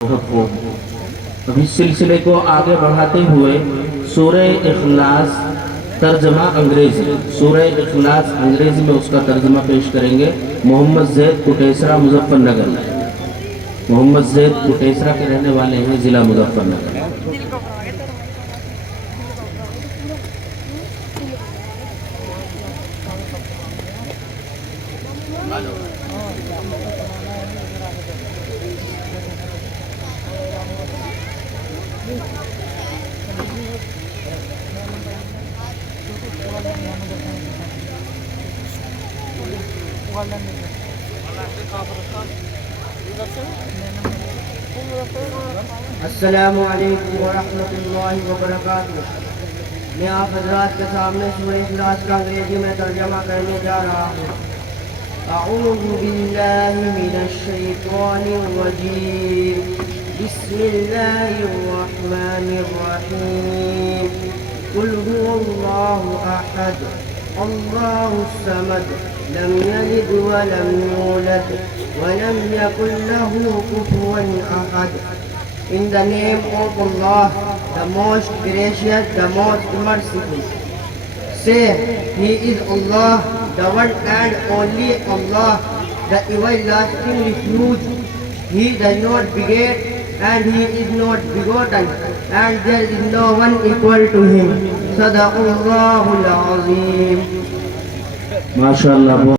बहुत खूब। अभी सिलसिले को आगे बढ़ाते हुए सूरह इखलास तर्जमा अंग्रेजी, सूरह इखलास अंग्रेजी में उसका तर्जमा पेश करेंगे मोहम्मद जैद कुटेसरा मुजफ्फरनगर। मोहम्मद जैद कुटेसरा के रहने वाले हैं, जिला मुजफ्फरनगर। अस्सलामु अलैकुम वरहमतुल्लाहि वबरकातुहू। मैं आप हज़रात के सामने सूरह इखलास का अंग्रेजी में तर्जमा करने जा रहा हूँ। अऊज़ु बिल्लाहि मिनश शैतानिर रजीम। बिस्मिल्लाहिर रहमानिर रहीम। कुल हुवल्लाहु अहद, अल्लाहुस समद, लम यलिद व लम यूलद व लम यकुल लहू कुफुवन अहद। In the name of Allah, the most gracious, the most merciful. Say, He is Allah, the one and only Allah, the everlasting refuge. He does not beget, and He is not begotten, and there is no one equal to Him. Sadaqallahul Azim. माशाअल्लाह।